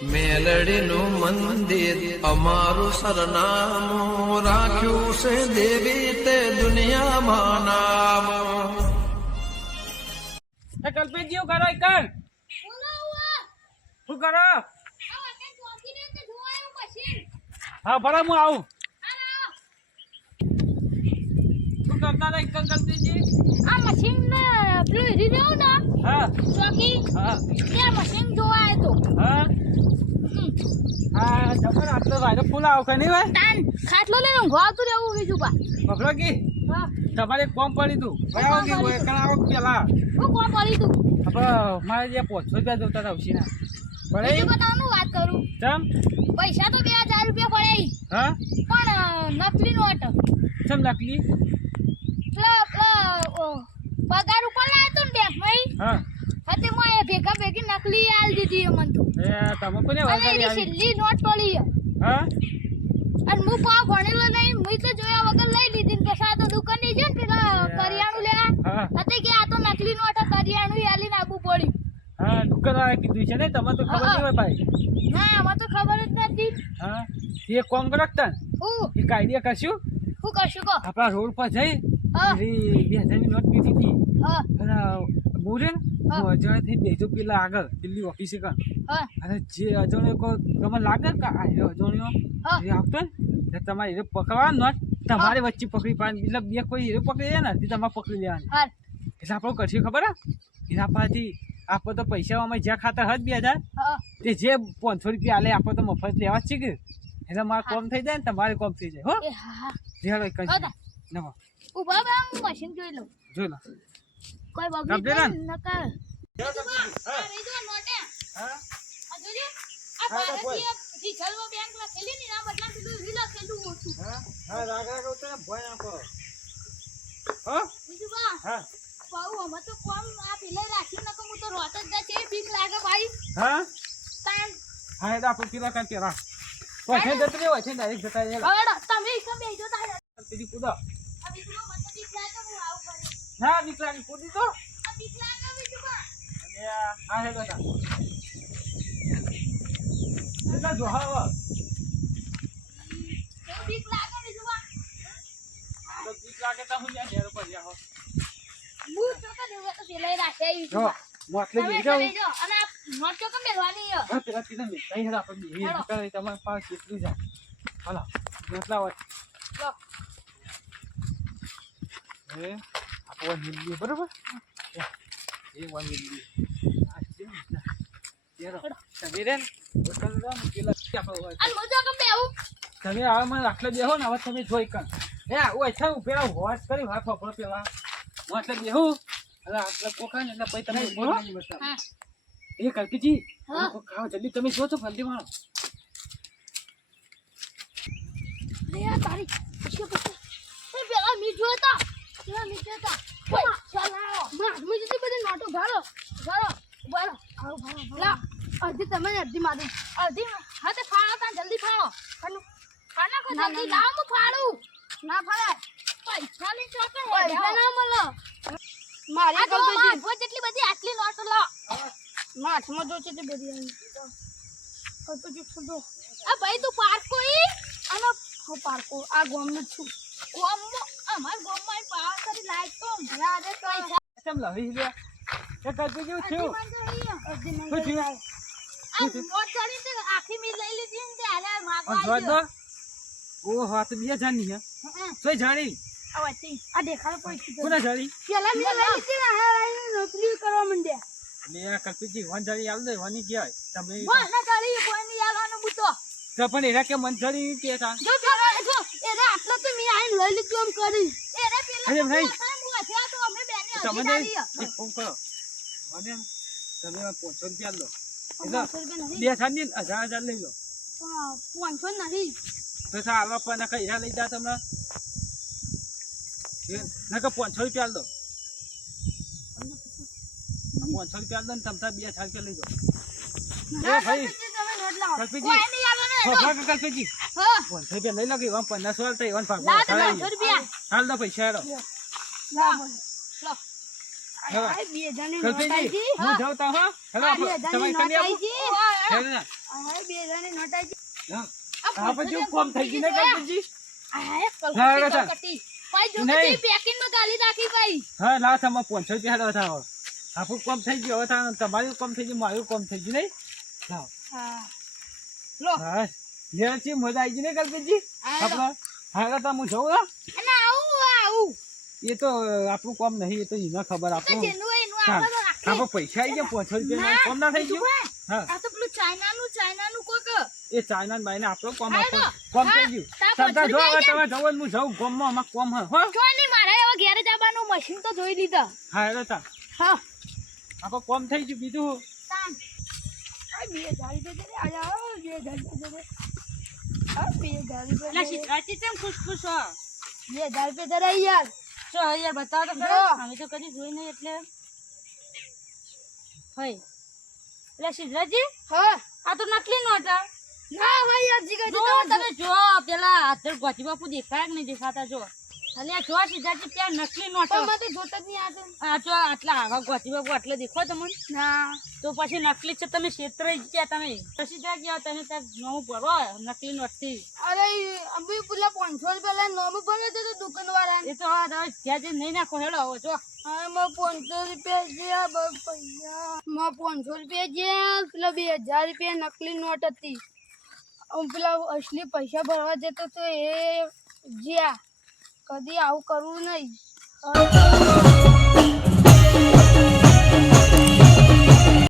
મેલડીનું મંદિર અમારું સરનામું રાખ્યું છે દેવી તે દુનિયામાં નામ. કલ્પેશજી કરો એકણ શું કરો? હા ભલે હું આવું. શું કરતા હતા એકણ કલ્પેશજી? આ મશીન ને પેલું રીડ્યો ને હા ચોકી હા ત્યાં મશીન જોવા આવ્યો તો હા હા જબર આટલો વાયરો ફૂલ આવો કે નહીં ભાઈ? તાન ખાટલો લઈને ઊંઘવા આવતું રહેવું બીજું બા. બબલો કી હા તમારે કોમ પડી તું બરાબર કે હું એકણ આવો પેલા હું કોણ પડી તું આપણે મારે જે 500 રૂપિયા જોતા હતા ઉછીના પડે બીજું બતાવવાનું વાત કરું. ચમ પૈસા તો 2000 રૂપિયા પડે હા પણ નકલી નોટ ચમ નકલી પગાર ઉપર લાવ્યો તો ને બેંકમાં હા હતી મેં ભેગા ભેગી નકલી આલ દીધી એ મને તો. એ તમે કોને અને વાગરી એની આવી છેલ્લી નોટ પડી છે. હા અને હું પાવ ભણેલો નહીં હું તો જોયા વગર લઈ લીધી ને પછી આ તો દુકાન ની છે ને પેલા કરિયાણું લેવા હા હતી કે આ તો નકલી નોટ કરિયાણું આલીને આપવું પડ્યું. હા દુકાનવાળા કીધું છે ને તમે તો ખબર નહીં હોય ભાઈ. ના આમાં તો ખબર જ નથી. હા એ કોમ કરતા હું એક આઈડિયા કરશું શું કરશું કહો. આપણા રોડ પર જઈ હા. 2000 ની નોટ પીધી હતી હા અને બોરે હા. હું અજાણ્યાથી બેજો પેલા આગળ દિલ્હી ઓફિસે કર હા અને જે અજાણ્યો કો તમને લાગે કે આ અજાણ્યો હા. એ આવતો ને તમારે એ પકડવા નોટ તમારી વચ્ચે પકડી પાડી એટલે બે કોઈ એ પકડી જાય ને તમારે પકડી લેવાની હા એટલે આપણે કરશું ખબર હે એના પાસેથી આપણે તો પૈસા અમે જ્યાં ખાતા હજ 2000 હા તે જે 500 રૂપિયા આલે આપણે તો મફત લેવા જ છે એટલે મારે કોમ થઈ જાય ને તમારે કોમ થઈ જાય હો એ હા હા જેડો કઈ હા. નવો ઉભા બા હું મશીન જોઈ લઉં જોઈ લો કોઈ કાપ બગડી દે ને. જાય નકર આ રહી જો નોટે હા આ જોજો આ હા, તો કોઈ. ભારતીય રિઝર્વ બેંક લખેલી ને આ બદલા પેલું રી લખેલું ઓછું હા હા રાગ રાગ ઉતરે ભય નાખો હો બીજું બા હા પાઉ અમે તો કોમ આ પેલે રાખી નકો હું તો રોત જ જાય છે બીક લાગે ભાઈ હા તાન હા એ આપણે પેલા કાંઈ પેલા પછી જતો રહ્યો છે ડાયરેક્ટ જતા રહ્યા હડ તમે એક બેજો તારે પેલી કૂદો આ બીજું મને બીક લાગે હું આવું કરે ના દીકરાની કૂદી તો આ બીક લાગે બીજું બા અને આ હે બેટા એટલા જો હા કેવું બીક લાગે બીજું બા તો દીક લાગે તો હું ત્યાં ઘેર પર જાઓ હું તો કે દેવા તો પેલે રાખે ઈ જો મોટલે તમે જઈ જાઓ બેજો અને આ નોટ તો કે મેલવાની છે હા પેલા તીને મે કઈ હરા આપણે એ હેડો. દુકાન તમારે પાસે કેટલી જાય હાલો કેટલા હોય લો એ આપો હિન્દી બરોબર એ વન હિન્દી આ છે ને તેરો તમે રે દુકાન રામ પેલા આપણો હોય અને મજા કે બેવું તમે આ મને આટલે બેહો ને હવે તમે જોઈ કર એ ઓય છે પેલા હોશ કરી વાત પકડો પેલા હું આટલે બેહો અલા આટલે પોકા ને એટલે પછી તમે બોલો હા એ કલ્પીજી હા. ખાઓ જલ્દી તમે જો છો જલ્દી મારો લે આ તારી પછી એ પેલા મી જોતા પેલા મી જોતા ઓય ચલાવો માં મી જતી બધી નોટો ગાળો ગાળો બાળો આવો ભાળો લા અડધી તમે ને અડધી મારી અડધી હા તે ફાળો તા જલ્દી ફાળો ખાના કો જલ્દી લાવ હું ફાળું ના ફાળે પૈસા ની ચોકે પૈસા ના મળો મારી ગલતી છે જેટલી બધી આટલી નોટો લો માથમાં જો છે તે બધી આવી કતો જો છોડો આ ભાઈ તું પાર્કો ઈ અને હું પાર્કો આ ગોમ નું છું ગોમ અમાર ગોમ માં પાર કરી લાઈક તો રાડે પૈસા કેમ લાવી લે એ કલ્પીજી થયું અડધી શું મંગે થયું આ નોટ ચાલી તે આખી મી લઈ લીધી ને તે હાલે અને માગવા જોઈ દો ઓ હાથ બે જાની હે આવ્યો સોય જાણી આ વાતી આ દેખાડો પૈસા કોને જાણી પેલા મી લઈ લીધી ને આ નોકરી કરવા માંડ્યા ને આ કલ્પીજી વન જાણી આલ દે વાની કહેવાય તમે વાહ ના ચાલી કોઈ ની આલવાનું બુતો તો પણ એરા કે મન જાણી કે તા જો જો એરે આટલો તો મી આઈને લઈ લીધું એમ કરી એરે પેલા અરે ભાઈ. હું તો અમે બેને તમને હજી એક ફોન કરો મને તમે 500 રૂપિયા લો ડાલી બે થાની 1000 લઈ લો 500 નહીં તો સા આલવા પણ કઈ હેરા લઈ જા તમને ના કે 500 રૂપિયા લો 500 રૂપિયા લો ને તમતા બે થાલ કે લઈ લો એ ભાઈ તમે નોટ લાવો કલ્પીજી. કોઈ નહીં આવવાનો હો ભાગ કલ્પીજી હા 500 રૂપિયા લઈ લો કે 50 વાળતા એવન ભાગ લા તો 500 રૂપિયા હાલ દો પૈસા હેરો લા બોલ લો હવે. આ બે જણની નોટ કલ્પીજી આવી હું જાઉં તા હો હેલો આ બે તમે જણની કરી નોટ આપો આવી હેલો ને આ માતાજી હા. આ આ પછી કોમ થઈ ગયું ને ગણપતજી? આ હા, કલકત્તી બેટા. કલકત્તી ભાઈ જો નહીં. કે પેકિંગમાં ગાલી રાખી ભાઈ હા લાવ તમે 500 રૂપિયા હાલો થાવ. આપણું કોમ થઈ ગયું હવે તાર તમારું કોમ થઈ ગયું મારું કોમ થઈ ગયું નહીં લાવ. હા લો હા લે છે મજા આવી ગઈ ને ગણપતજી હા, આપણે હા તો હું જઉં હો. અને આવું એ તો આપણું કોમ નહીં એ તો એને ખબર તો આપણું જેનું હોય એનું હા. આપણે તો રાખીએ. આપણે પૈસા આવી ગયા 500 રૂપિયા કોમ ના થઈ ગયું બીજું હા આ તો પેલું ચાઇનાનું કોક એ ચાઇના બાઈને આપણો કોમ હા, આપણો તો. કોમ હા, થઈ ગયું તાર સરકાર જો 500 હવે તમે જવો ને હું જઉં કોમમાં અમાર કોમ હે હો જો નહીં મારે હવે ઘેર જવાનું મશીન તો જોઈ લીધા હા એટલે તા હા આપણો કોમ થઈ ગયું બીજું તાન આ 2000 રૂપિયા દે આ 2000 રૂપિયા દે આ 2000 રૂપિયા દે શીતળાજી કેમ ખુશ ખુશ હો? 2000 રૂપિયા દે યાર ચો યાર બતાવો તો જો. ખરા. અમે તો કદી જોઈ નહીં એટલે હોય એટલે શીતળાજી હા આ તો નકલી નોટ હે. ના ભાઈ યાર જીગા જો તમે જો પેલા હાથર ગોજી બાપુ દેખાય કે નહીં દેખાતા જો અને આ જો શીતળાજી ત્યાં નકલી નોટ પણ હે. મને જોતા જ નહીં આવતું આ જો આટલા આવા ગોજી બાપુ આટલે દેખો તમને ના તો પછી નકલી છે તમે ક્ષેત્રે ગયા તમે પછી ત્યાં ગયા તમે ત્યાં નવું ભરો નકલી નોટ થી અરે અમે પેલા 500 રૂપિયા નોમ ભરે છે તો દુકાન વાળા એ તો આ તમે ત્યાં જઈને નહીં નાખો હેડો હવે જો હા માં 500 રૂપિયા જે બસ પૈસા માં 500 રૂપિયા જે પેલા 2000 રૂપિયા નકલી નોટ હતી પેલા અસલી પૈસા ભરવા જતો તો એ જ્યાં કદી આવું કરવું નહીં